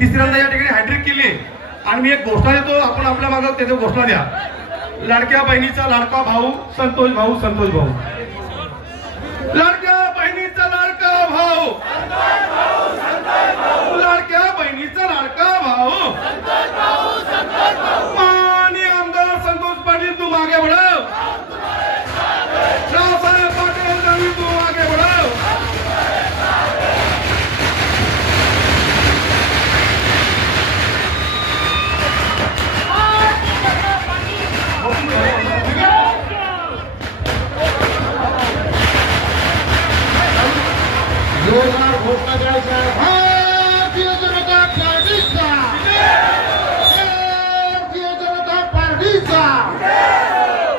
तिसऱ्यांदा या ठिकाणी हॅट्रिक केली आणि मी एक घोषणा देतो, आपण आपल्या मागे त्याची घोषणा द्या. लाडक्या बहिणीचा लाडका भाऊ संतोष भाऊ, संतोष भाऊ. लाडक्या बहिणीचा लाडका भाऊ, लाडक्या बहिणीचा लाडका भाऊ, माननीय आमदार संतोष पाटील तू मागे बढ़ो, रावसाहेब पाटील तू आगे बढ़ो. घोषणा द्यायच्या भारतीय जनता पार्टीचा, भारतीय जनता पार्टीचा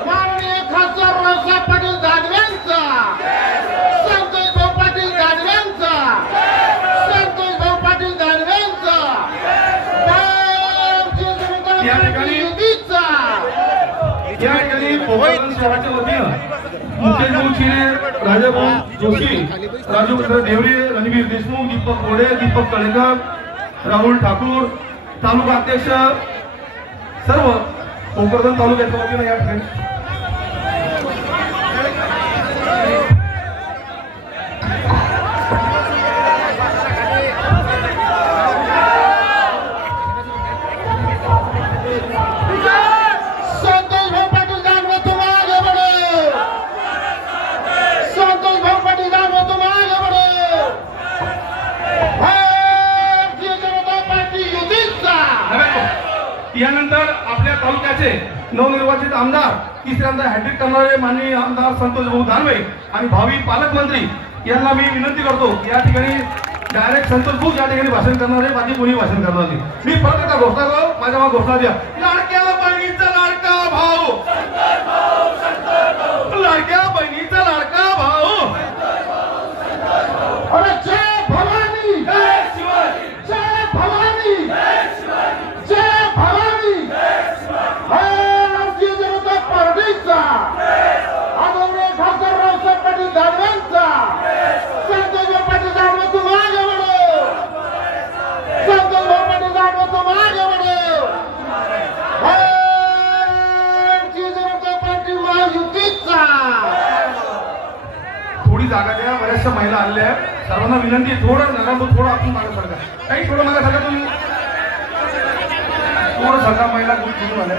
माननीय खासदार रावसाहेब पाटील दानवेंचा, संतोष भाऊ पाटील दानवेंचा, संतोष भाऊ पाटील दानवेंचा, भारतीय जनता युतीचा. या ठिकाणी भोपाळ शहराच्या वतीनं मुकेश भाऊ चिरे, राजाभाऊ जोशी, राजू देवरे, रणवीर देशमुख, दीपक कोडे, दीपक कळेकर, राहुल ठाकूर, तालुका अध्यक्ष सर्व भोकरदन तालुक्याच्या वतीनं या ठिकाणी यानंतर आपल्या तालुक्याचे नवनिर्वाचित आमदार तिसऱ्यांदा हॅट्रिक करणारे माननीय आमदार संतोष भाऊ दानवे आणि भावी पालकमंत्री यांना मी विनंती करतो, या ठिकाणी डायरेक्ट संतोष भाऊ या ठिकाणी भाषण करणारे, बाकी कोणी भाषण करणार नाही. मी परत एकदा घोषणा करतो, माझ्या मागे घोषणा द्या. लाडक्या बहिणीचा लाडका भाऊ, लाडक्या बहिणीचा लाडका भाऊ, जय भवानी, जय शिवाजी, जय भवानी, जय शिवाजी, जय भवानी. भारतीय जनता पार्टीचा आदरणीय खासदार रावसाहेब पाटील दानवेंचा, संतोष भाऊ पाटील दानवे तुम आगे बढ़ो, संतोष भाऊ पाटील दानवे तुम आगे बढ़ो. भारतीय जनता पार्टी महायुतीचा. थोडी जागा द्या, बऱ्याचशा महिला आलेल्या आहेत, सर्वांना विनंती आहे थोडं नरम, थोडं आपण मागे सरका, काही थोडं मागे सरका, तुम्ही थोडं सरका. महिला खूप घेऊन आल्या.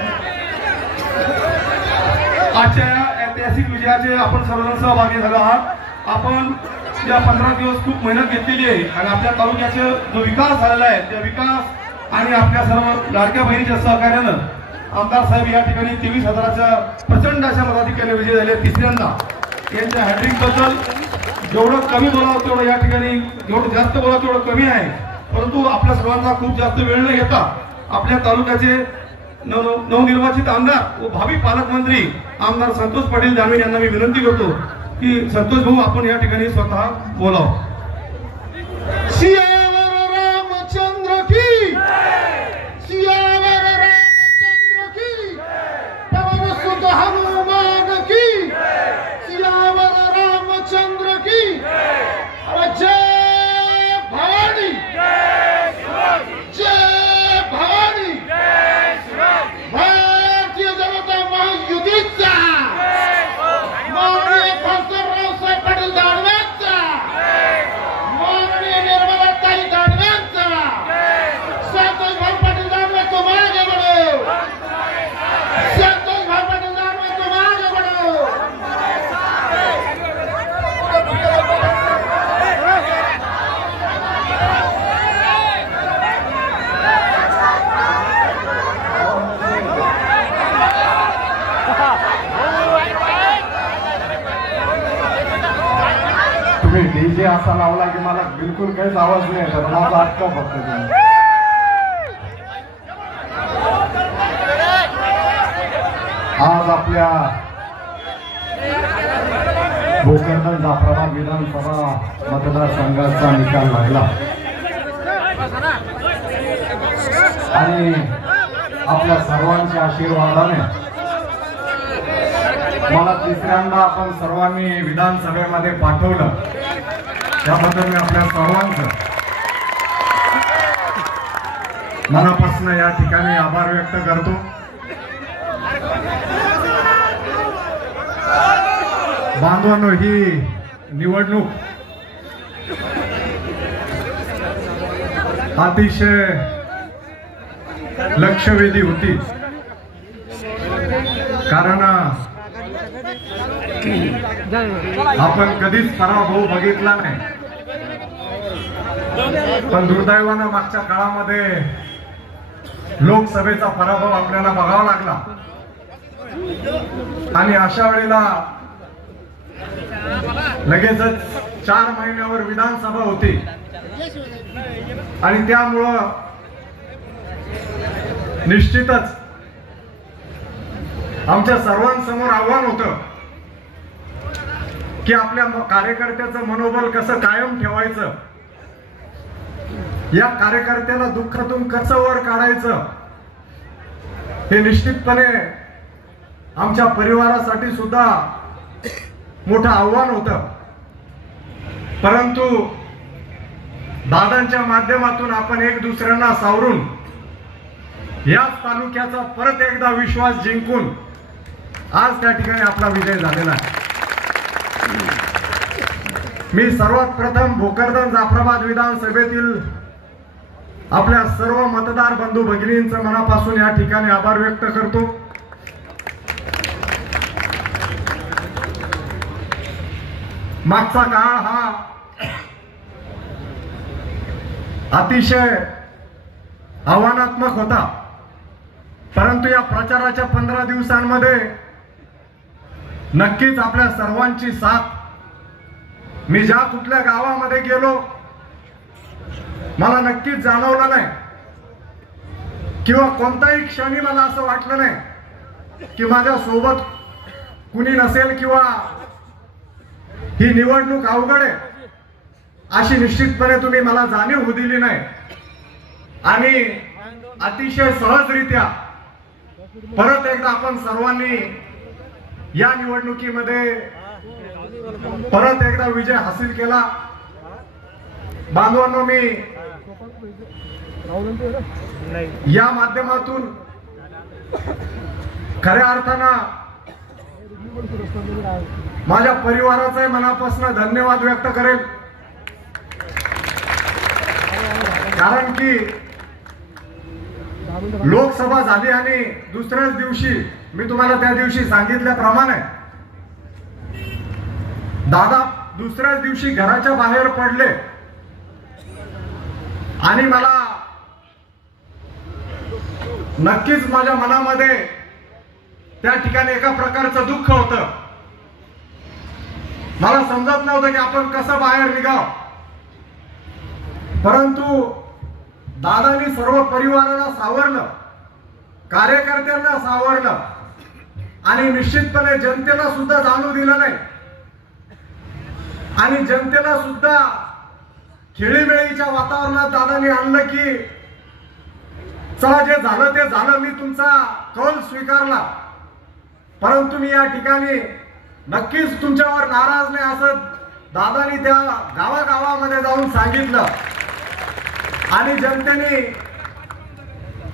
आजच्या या ऐतिहासिक विजयाचे आपण सर्वजण सहभागी झालो आहात. आपण या 15 दिवस खूप मेहनत घेतलेली आहे आणि आपल्या तालुक्याचा जो विकास झालेला आहे त्या विकास आणि आपल्या सर्व लाडक्या बहिणीच्या सहकार्यानं आमदार साहेब या ठिकाणी 23,000च्या प्रचंड अशा मताधिक्याने विजय झाले. तिसऱ्यांदा यांच्या हॅट्रिक बद्दल जेवढं कमी बोलावं तेवढं या ठिकाणी, जेवढं जास्त बोलावं तेवढं कमी आहे. परंतु आपल्या सर्वांचा खूप जास्त वेळ न घेता आपल्या तालुक्याचे नवनिर्वाचित आमदार व भावी पालकमंत्री आमदार संतोष पाटील दानवे यांना मी विनंती करतो की संतोष भाऊ आपण या ठिकाणी स्वतः बोलावं. सियावर रामचंद्र की, सियावर रामचंद्र की, पवन सुत हनुमान की, सियावर रामचंद्र की. जय भवानी, जय भवानी, भारतीय जनता महायुतीचा माननीय खासदार रावसाहेब पाटील दानवेंचा, माननीय निर्मलाताई दानवेंचा, संतोष भाऊ पाटील दानवे तुम आगे बढ़ो, संतोष भाऊ पाटील दानवे तुम आगे बढ़ो. तुम्ही डीजे असा लावला की मला बिलकुल काहीच आवाज नाही येत, माझा अटका फक्त तुम्ही. आज आपल्या भोकरदन जाफराबाद विधानसभा मतदारसंघाचा निकाल लागला आणि आपल्या सर्वांच्या आशीर्वादाने मला तिसऱ्यांदा आपण सर्वांनी विधानसभेमध्ये पाठवलं, त्याबद्दल मी आपल्या सर्वांचं मनापासून या ठिकाणी आभार व्यक्त करतो। बांधवांनो, ही निवडणूक अतिशय लक्षवेधी होती, कारण आपण कधीच पराभव बघितला नाही, पण दुर्दैवानं मागच्या काळामध्ये लोकसभेचा पराभव आपल्याला बघावा लागला आणि अशा वेळेला लगेचच 4 महिन्यावर विधानसभा होती आणि त्यामुळं निश्चितच आमच्या सर्वांसमोर आव्हान होतं की आपल्या कार्यकर्त्याचं मनोबल कसं कायम ठेवायचं, या कार्यकर्त्याला दुःखातून कसं वर काढायचं, हे निश्चितपणे आमच्या परिवारासाठी सुद्धा मोठं आव्हान होतं। परंतु दादांच्या माध्यमातून आपण एक दुसऱ्यांना सावरून याच तालुक्याचा परत एकदा विश्वास जिंकून आज त्या ठिकाणी आपला विजय झालेला आहे। मी सर्वात प्रथम भोकरदन जाफराबाद विधानसभेतील आपल्या सर्व मतदार बंधू भगिनींचं मनापासून या ठिकाणी आभार व्यक्त करतो। मागचा काळ हा अतिशय आव्हानात्मक होता, परंतु या प्रचाराच्या 15 दिवसांमध्ये नक्कीच आपल्या सर्वांची साथ, मी ज्या कुठल्या गावामध्ये गेलो मला नक्कीच जाणवलं नाही किंवा कोणताही क्षणी मला असं वाटलं नाही की माझ्या सोबत कुणी नसेल किंवा ही निवडणूक अवघड आहे अशी निश्चितपणे तुम्ही मला जाणीव होऊ दिली नाही आणि अतिशय सहजरित्या परत एकदा आपण सर्वांनी या निवडणुकीमध्ये परत एकदा विजय हासिल केला। बांधवांनो, मी या माध्यमातून खऱ्या अर्थानं माझ्या परिवाराचा मनापासून धन्यवाद व्यक्त करेल, कारण की लोकसभा झाली आणि दुसऱ्याच दिवशी मी तुम्हाला त्या दिवशी सांगितल्याप्रमाणे दादा दुसऱ्याच दिवशी घराच्या बाहेर पडले आणि मला नक्कीच माझ्या मनामध्ये त्या ठिकाणी एका प्रकारचं दुःख होतं। मला समजत नव्हतं की आपण कसं बाहेर निघाव, परंतु दादांनी सर्व परिवाराला सावरलं, कार्यकर्त्यांना सावरलं आणि निश्चितपणे जनतेला सुद्धा जाणू दिलं नाही आणि जनतेला सुद्धा खेळीमेळीच्या वातावरणात दादांनी आणलं की चला जे झालं ते झालं, मी तुमचा कौल स्वीकारला, परंतु मी या ठिकाणी नक्कीच तुमच्यावर नाराज नाही असं दादांनी त्या गावागावामध्ये जाऊन सांगितलं आणि जनतेने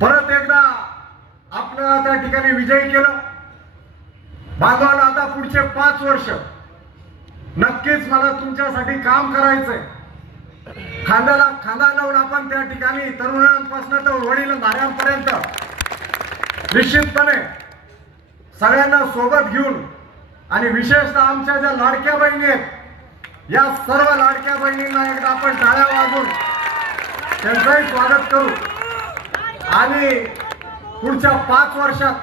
परत एकदा आपल्याला त्या ठिकाणी विजयी केलं। बांधवांना आता पुढचे 5 वर्ष नक्कीच मला तुमच्यासाठी काम करायचंय, खांद्याला खांदा लावून आपण त्या ठिकाणी तरुणांपासून तर वडीलधाऱ्यांपर्यंत निश्चितपणे सगळ्यांना सोबत घेऊन आणि विशेषतः आमच्या ज्या लाडक्या बहिणी आहेत या सर्व लाडक्या बहिणींना एकदा आपण टाळ्या वाजवून त्यांचंही स्वागत करू आणि पुढच्या 5 वर्षात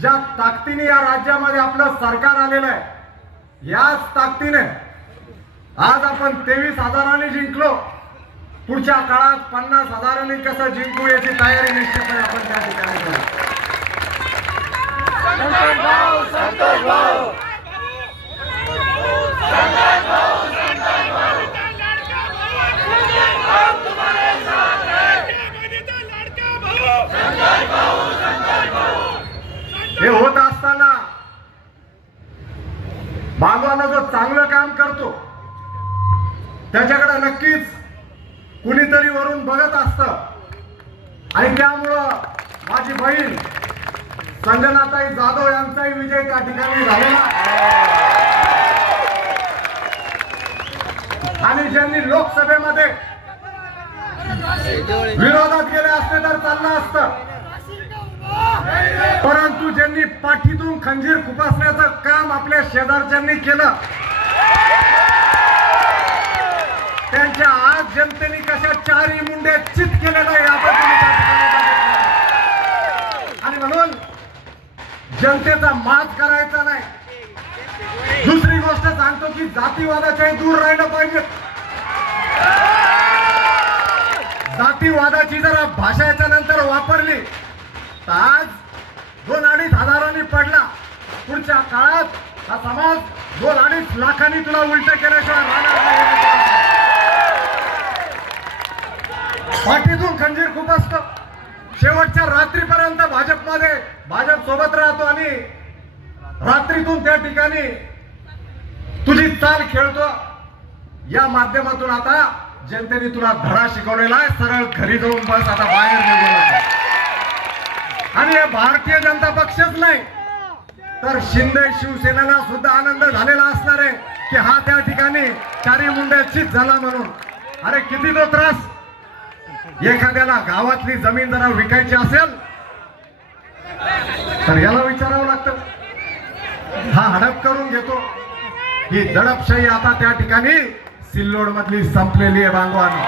ज्या ताकदीने या राज्यामध्ये आपलं सरकार आलेलं आहे याच ताकदीने आज आपण 23,000 जिंकलो, पुढच्या काळात 50,000 कसं जिंकू याची तयारी निश्चितपणे आपण त्या ठिकाणी करू। हे होत असताना बांधवांना जो चांगलं काम करतो त्याच्याकडे नक्कीच कुणीतरी वरून बघत असतं आणि त्यामुळं माझी बहीण संजनाताई जाधव यांचाही विजय त्या ठिकाणी झालेला आणि ज्यांनी लोकसभेमध्ये विरोधात गेले असते तर चाललं असतं, परंतु ज्यांनी पाठीतून खंजीर खुपसण्याचं काम आपल्या शेजारच्यांनी केलं, त्यांच्या आज जनतेने कशा चारही मुंडे चित केलेलं आहे आणि म्हणून जनतेचा माज करायचा नाही. दुसरी गोष्ट सांगतो की जातीवादाच्याही दूर राहिलं पाहिजे. जातीवादाची जर भाषाच्या नंतर वापरली तर आज 2-2.5 हजारांनी पडला, पुढच्या काळात हा समाज 2-2.5 लाखांनी तुला उलट केल्याशिवाय राहणार नाही. पाठीतून खंजीर खूप असतं, शेवटच्या रात्रीपर्यंत भाजप सोबत राहतो आणि रात्रीतून त्या ठिकाणी तुझी चाल खेळतो. या माध्यमातून आता जनतेने तुला धडा शिकवलेला आहे. सरळ घरी जाऊन बस, आता बाहेर निघू. आणि हे भारतीय जनता पक्षच नाही तर शिंदे शिवसेनेला सुद्धा आनंद झालेला असणार आहे की हा त्या ठिकाणी चारी मुंड्याचीच झाला म्हणून. अरे किती तो त्रास. एखाद्याला गावातली जमीन जरा विकायची असेल तर याला विचारावं लागतं, हा हडप करून घेतो. ही दडपशाही आता त्या ठिकाणी सिल्लोड मधली संपलेली आहे बांधवांनी.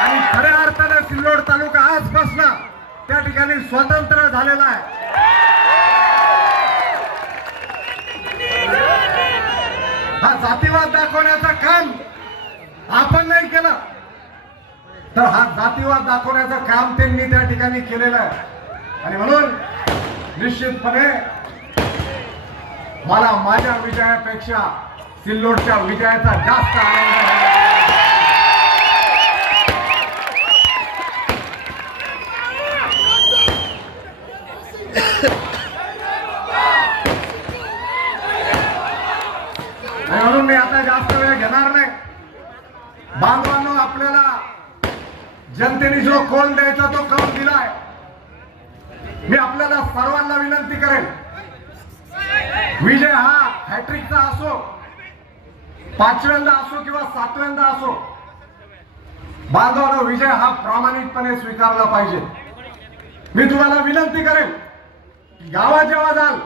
आणि खऱ्या अर्थाने सिल्लोड तालुका आजपासून त्या ठिकाणी स्वतंत्र झालेला आहे. हा जातीवाद दाखवण्याचं काम आपण नाही केलं तर हा जातीवाद दाखवण्याचं काम त्यांनी त्या ठिकाणी केलेलं आहे. आणि म्हणून निश्चितपणे मला माझ्या विजयापेक्षा सिल्लोडच्या विजयाचा जास्त आनंद आहे. म्हणून मी आता जास्त वेळ घेणार नाही. बांधवांनो, आपल्याला जनतेने जो कौल द्यायचा तो कौल दिलाय. मी आपल्याला सर्वांना विनंती करेन, विजय हा हॅट्रिकचा असो, 5व्यांदा असो किंवा 7व्यांदा असो, बांधवांनो विजय हा प्रामाणिकपणे स्वीकारला पाहिजे. मी तुम्हाला विनंती करेन, गावात जेव्हा जाल,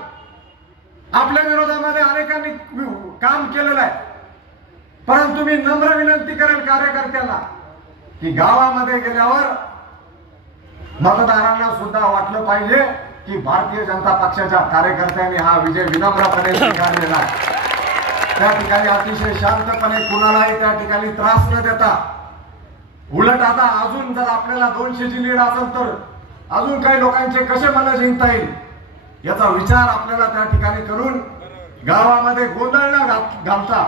आपल्या विरोधामध्ये अनेकांनी काम केलेलं आहे, परंतु मी नम्र विनंती करेन कार्यकर्त्यांना की गावामध्ये गेल्यावर मतदारांना सुद्धा वाटलं पाहिजे की भारतीय जनता पक्षाच्या कार्यकर्त्यांनी हा विजय विनम्रपणे स्वीकारलेला आहे. त्या ठिकाणी अतिशय शांतपणे कुणालाही त्या ठिकाणी त्रास न देता, उलट आता अजून जर आपल्याला 200ची लीड असेल तर अजून काही लोकांचे कसे मन जिंकता येईल याचा विचार आपल्याला त्या ठिकाणी करून गावामध्ये गोंधळ न घालता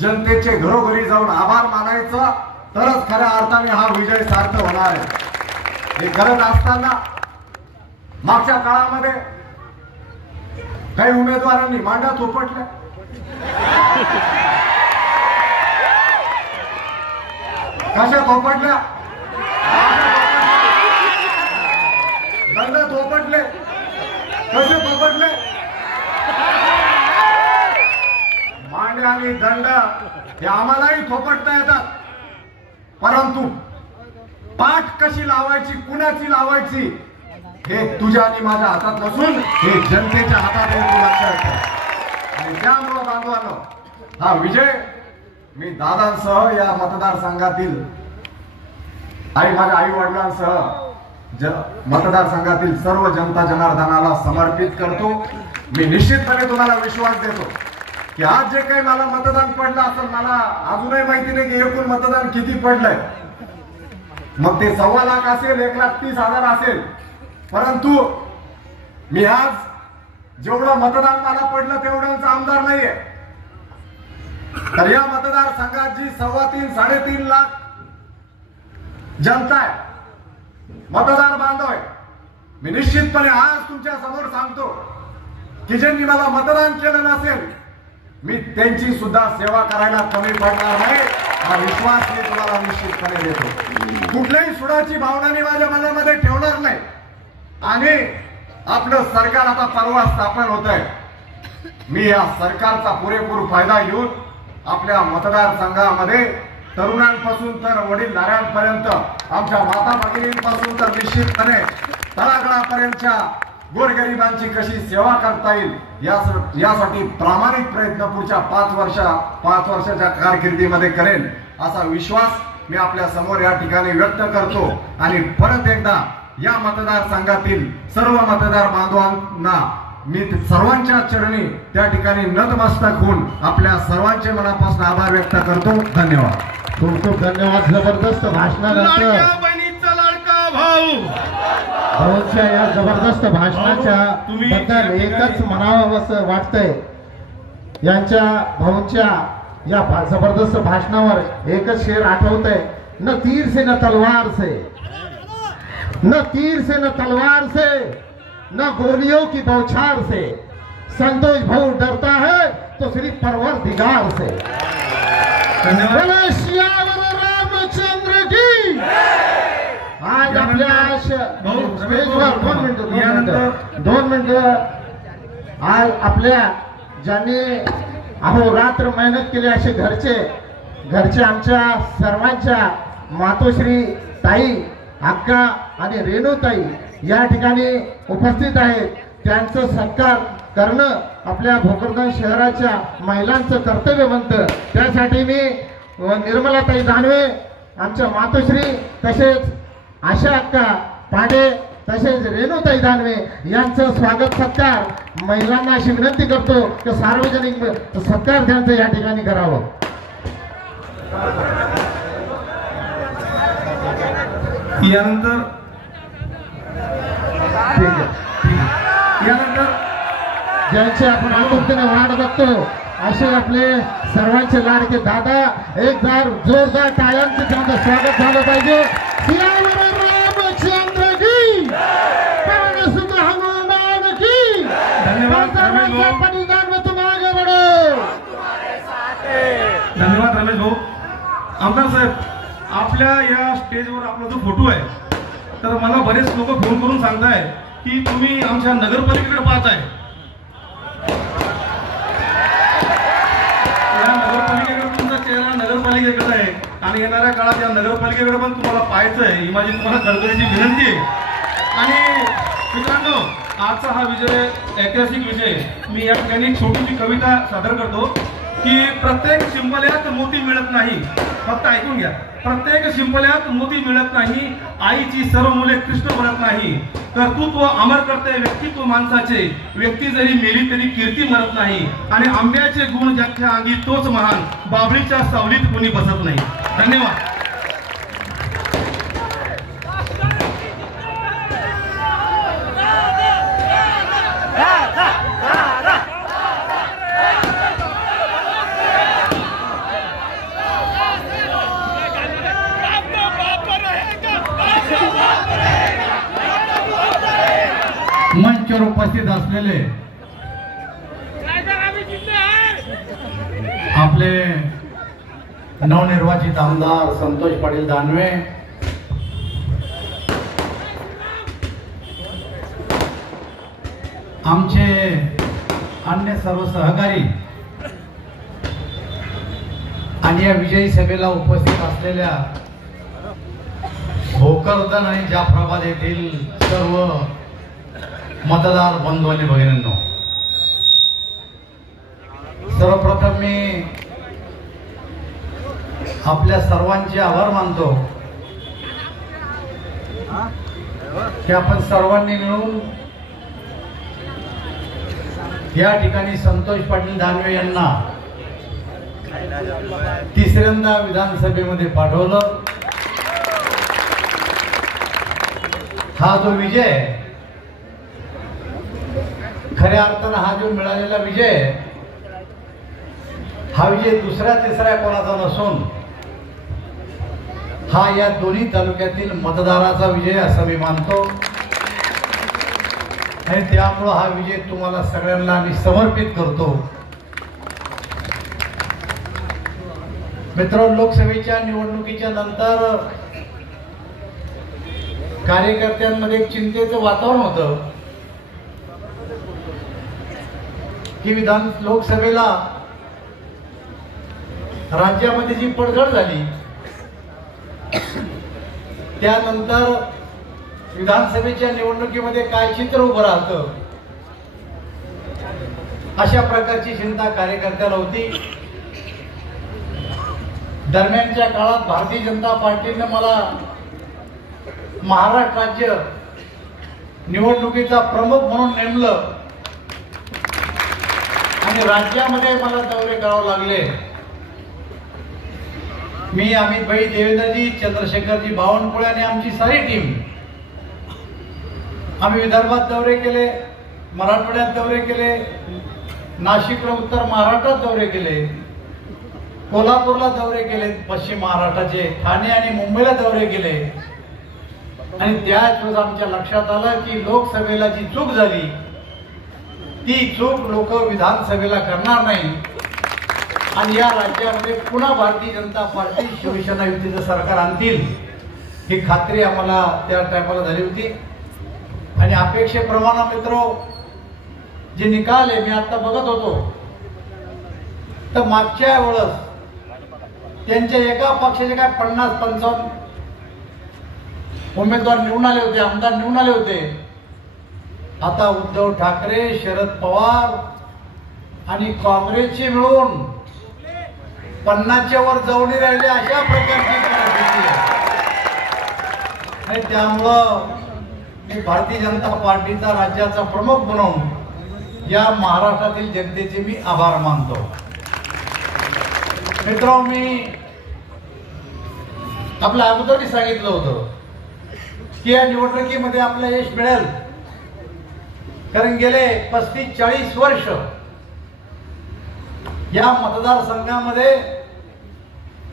जनतेचे घरोघरी जाऊन आभार मानायचा, तरच खऱ्या अर्थाने हा विजय सार्थ होणार आहे. हे करत असताना मागच्या काळामध्ये काही उमेदवारांनी मांड्या थोपटल्या, कशा थोपटल्या, दंड थोपटले, कसे थोपटले. मांड्या आणि दंड हे आम्हालाही थोपटता येतात, परंतु पाठ कशी लावायची, कुणाची लावायची हे तुझ्या आणि माझ्या हातात नसून हे जनतेच्या हातात आहे, तू लक्षात ठेव. आणि त्यामुळं बांधवांनो, हा विजय मी दादांसह या मतदारसंघातील माझ्या आई वडिलांसह मतदारसंघातील सर्व जनता जनार्दनाला समर्पित करतो. मी निश्चितपणे तुम्हाला विश्वास देतो की आज जे काही मला मतदान पडलं असेल, मला अजूनही माहिती नाही की एकूण मतदान किती पडलंय, मग ते 1.25 लाख असेल, 1,30,000 असेल, परंतु मी आज जेवढं मतदान मला पडलं तेवढ्यांचा आमदार नाहीये. तर या मतदारसंघात जी 3.25-3.5 लाख जनता आहे, मतदार बांधव आहे, मी निश्चितपणे आज तुमच्या समोर सांगतो की ज्यांनी मला मतदान केलं नसेल, मी त्यांची सुद्धा सेवा करायला कमी पडणार नाही. हा विश्वास मी तुम्हाला निश्चितपणे देतो. कुठल्याही सुडाची भावना मी माझ्या मनामध्ये ठेवणार नाही. आणि आपलं सरकार आता परवा स्थापन होत आहे. मी या सरकारचा पुरेपूर फायदा घेऊन आपल्या मतदारसंघामध्ये तरुणांपासून तर वडीलधाऱ्यांपर्यंत आमच्या माता भगिनींपासून तर निश्चितपणे तळागाळापर्यंतच्या गोरगरिबांची कशी सेवा करता येईल यासाठी प्रामाणिक प्रयत्न पुढच्या 5 वर्षाच्या कारकिर्दीमध्ये करेन असा विश्वास मी आपल्या समोर या ठिकाणी व्यक्त करतो. आणि परत एकदा या मतदारसंघातील सर्व मतदार बांधवांना मी सर्वांच्या चरणी त्या ठिकाणी नतमस्तक होऊन आपल्या सर्वांचे मनापासून आभार व्यक्त करतो. धन्यवाद. खूप खूप धन्यवाद. जबरदस्त भाषणानंतर बहिणीचा लाडका भाऊ भाऊच्या या जबरदस्त भाषणाच्या बद्दल एकच म्हणावं असं वाटतंय. यांच्या भाऊच्या या जबरदस्त भाषणावर एकच शेर आठवतंय, न तीर से न तलवार से, न तीर से न तलवार से, न गोलियों की बौछार से संतोष भाऊ डरता है तो सिर्फ परवरदिगार से. रामचंद्र की आज आपल्या दोन मिनिट आज आपल्या ज्यांनी अहोरात्र मेहनत केली असे घरचे आमच्या सर्वांच्या मातोश्री ताई, अक्का आणि रेणूताई या ठिकाणी उपस्थित आहेत. त्यांचं सत्कार करणं आपल्या भोकरदन शहराच्या महिलांचं कर्तव्य बनतं. त्यासाठी मी निर्मलाताई दानवे, आमच्या मातोश्री, तसेच आशा अक्का पांडे, तसेच रेणूताई दानवे यांचं स्वागत सत्कार महिलांना अशी विनंती करतो की सार्वजनिक सत्कार त्यांचं या ठिकाणी करावं. यानंतर ज्यांची आपण आतुरतेने वाट बघतो असे आपले सर्वांचे लाडके दादा, एकदा जोरदार टाळ्यांचे त्यांचं स्वागत झालं पाहिजे. रामचंद्र की, पवनसुत हनुमान की, धन्यवाद बलिदान में तुम आगे बढ़ो. धन्यवाद रमेश भाऊ. आमदार साहेब, आपल्या या स्टेजवर आपला जो फोटो आहे तर मला बरेच लोक फोन करून सांगताय की तुम्ही आमच्या नगरपालिकेकडे पाहताय. या नगरपालिकेकडे तुमचा चेहरा नगरपालिकेकडे आहे आणि येणाऱ्या काळात या नगरपालिकेकडे पण तुम्हाला पाहायचं आहे ही माझी तुम्हाला कळकळीची विनंती आहे. आणि मित्रांनो, आजचा हा विजय, ऐतिहासिक विजय, मी या ठिकाणी छोटीशी कविता सादर करतो की प्रत्येक शिंपल्यात मोती मिळत नाही. फक्त ऐकून घ्या. प्रत्येक शिंपल्यात मोती मिळत नाही, आईची सर्व मुले कृष्ण बनत नाही. कर्तृत्व अमर करते व्यक्तित्व माणसाचे, व्यक्ती जरी मेली तरी कीर्ती मरत नाही. आणि आंब्याचे गुण ज्याच्या अंगी तोच महान, बाबळीच्या सावलीत कोणी बसत नाही. धन्यवाद. मंचावर उपस्थित असलेले आपले नवनिर्वाचित आमदार संतोष पाटील दानवे, आमचे अन्य सर्व सहकारी आणि या विजयी सभेला उपस्थित असलेल्या भोकरदन आणि जाफराबाद येथील सर्व मतदार बंधू आणि भगिनींनो, सर्वप्रथम मी आपल्या सर्वांचे आभार मानतो की आपण सर्वांनी मिळून या ठिकाणी संतोष पाटील दानवे यांना तिसऱ्यांदा विधानसभेमध्ये पाठवलं. हा जो विजय, खऱ्या अर्थानं हा जो मिळालेला विजय, हा विजय दुसऱ्या तिसऱ्या कोणाचा नसून हा या दोन्ही तालुक्यातील मतदाराचा विजय असं मी मानतो. आणि त्यामुळं हा विजय तुम्हाला सगळ्यांना मी समर्पित करतो. मित्र, लोकसभेच्या निवडणुकीच्या नंतर कार्यकर्त्यांमध्ये एक चिंतेचं वातावरण होतं की लोकसभेला राज्यामध्ये जी पडझड झाली त्यानंतर विधानसभेच्या निवडणुकीमध्ये काय चित्र उभं राहतं अशा प्रकारची चिंता कार्यकर्त्याला होती. दरम्यानच्या काळात भारतीय जनता पार्टीने मला महाराष्ट्र राज्य निवडणुकीचा प्रमुख म्हणून नेमलं आणि राज्यामध्ये मला दौरे करावे लागले. मी, अमित भाई, देवेंद्रजी, चंद्रशेखरजी बावनकुळे आणि आमची सारी टीम आम्ही विदर्भात दौरे केले, मराठवाड्यात दौरे केले, नाशिकला उत्तर महाराष्ट्रात दौरे केले, कोल्हापूरला दौरे केले, पश्चिम महाराष्ट्राचे ठाणे आणि मुंबईला दौरे केले. आणि त्याच वेळेस आमच्या लक्षात आलं की लोकसभेला जी चूक झाली ती चूक लोक विधानसभेला करणार नाही आणि या राज्यामध्ये पुन्हा भारतीय जनता पार्टी शिवसेना युतीचं सरकार आणतील ही खात्री आम्हाला त्या टायमाला झाली होती. आणि अपेक्षेप्रमाणे मित्र जे निकाल आहे मी आता बघत होतो तर मागच्या वेळेस त्यांच्या एका पक्षाचे काय 50-55 उमेदवार निवडून आले होते, आमदार निवडून आले होते. आता उद्धव ठाकरे, शरद पवार आणि काँग्रेसचे मिळून 50च्या वर जाऊन राहिले अशा प्रकारची परिस्थिती आहे. आणि त्यामुळं मी भारतीय जनता पार्टीचा राज्याचा प्रमुख म्हणून या महाराष्ट्रातील जनतेचे मी आभार मानतो. मित्र, मी आपल्या अगोदरही सांगितलं होतं की या निवडणुकीमध्ये आपलं यश मिळेल, कारण गेले 35-40 वर्ष या मतदारसंघामध्ये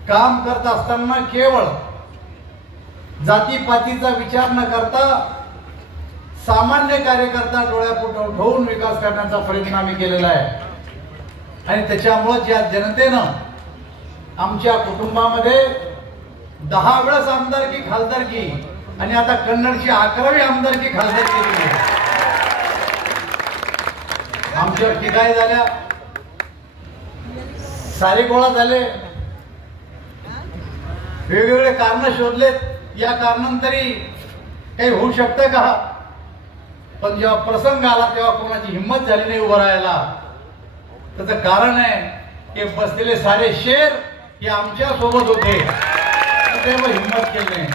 काम करत असताना केवळ जातीपातीचा विचार न करता सामान्य कार्यकर्ता डोळ्यापुढे ठेवून विकास करण्याचा प्रयत्न आम्ही केलेला आहे. आणि त्याच्यामुळे ज्या जनतेनं आमच्या कुटुंबामध्ये 10 वेळेस आमदारकी, खासदारकी आणि आता कन्नडची 11वी आमदारकी, खासदारकी केली. आमच्यावर टीकाही झाल्या, सारे गोळा झाले, वेगवेगळे कारण शोधलेत. या कारणांतरी काही होऊ शकतं का? पण जेव्हा प्रसंग आला तेव्हा कोणाची हिंमत झाली नाही उभं राहायला. त्याचं कारण आहे की बसलेले सारे शेर हे आमच्या सोबत होते, तेव्हा हिंमत केली नाही.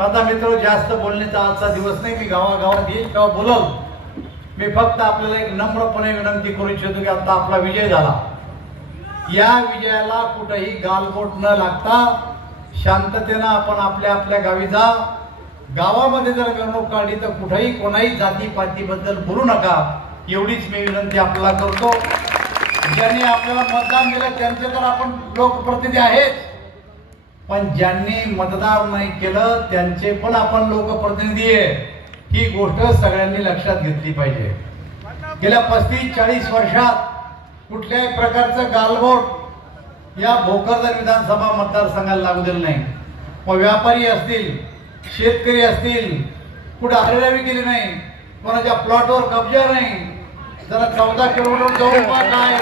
आता मित्र, जास्त बोलण्याचा आजचा दिवस नाही. मी गावागावात येईल तेव्हा बोलल. मी फक्त आपल्याला एक नम्रपणे विनंती करू इच्छितो की आता आपला विजय झाला, या विजयाला कुठेही गालबोट न लागता शांततेनं आपण आपल्या आपल्या गावी जा. गावामध्ये जर मिरवणूक काढली तर कुठेही कोणाही जातीपातीबद्दल बोलू नका, एवढीच मी विनंती आपल्याला करतो. ज्यांनी आपल्याला मतदान दिलं त्यांचे तर आपण लोकप्रतिनिधी आहेत, पण ज्यांनी मतदान नाही केलं त्यांचे पण आपण लोकप्रतिनिधी आहे. ही गोष्ट सगळ्यांनी लक्षात घेतली पाहिजे. गेल्या 35-40 वर्षात कुठल्याही प्रकारचं गालबोट या भोकरदन विधानसभा मतदारसंघाला लागू दिलं नाही. मग व्यापारी असतील, शेतकरी असतील, कुठे हरेरावी केली नाही, कोणाच्या प्लॉटवर कब्जा नाही. जरा 14 किलोमीटर जाऊन काय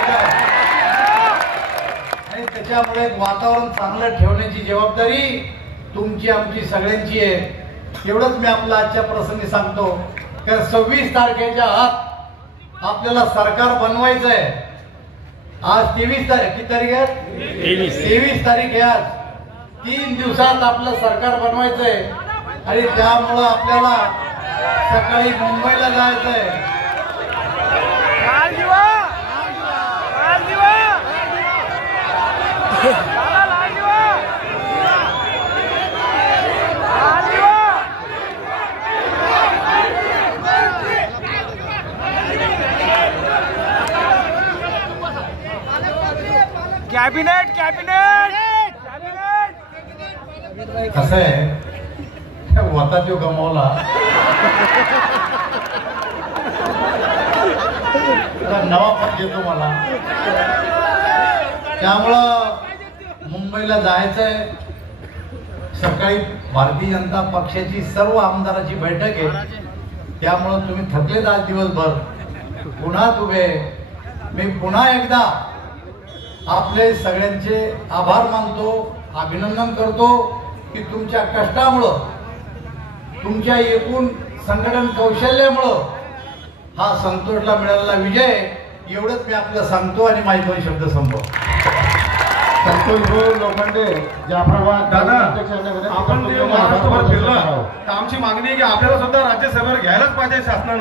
आणि त्याच्यामुळे वातावरण चांगलं ठेवण्याची जबाबदारी तुमची, आमची, सगळ्यांची आहे. एवढंच मी आपल्या आजच्या प्रसंगी सांगतो की 26 तारखेच्या आत आपल्याला सरकार बनवायचं आहे. आज 23 तारीख, किती तारीख आहे? 23 तारीख आहे. आज 3 दिवसात आपलं सरकार बनवायचं आहे आणि त्यामुळं आपल्याला सकाळी मुंबईला जायचं आहे. कॅबिनेट कसं आहे, होता तो गमावला, नवा पद देतो मला. त्यामुळं मुंबईला जायचंय. सकाळी भारतीय जनता पक्षाची सर्व आमदाराची बैठक आहे, त्यामुळं तुम्ही थकलेत आज दिवसभर. पुन्हा उभे मी पुन्हा एकदा आपले सगळ्यांचे आभार मानतो, अभिनंदन करतो की तुमच्या कष्टामुळं, तुमच्या एकूण संघटन कौशल्यामुळं हा संतोषला मिळालेला विजय. एवढंच मी आपलं सांगतो आणि माझे 2 शब्द संपवतो. संतोष भाऊ लोखंडे, जाफराबाद. दादा, आपण जे महाराष्ट्रभर फिरलं तर आमची मागणी आहे की आपल्याला सुद्धा राज्यसभेवर घ्यायलाच पाहिजे शासनानं.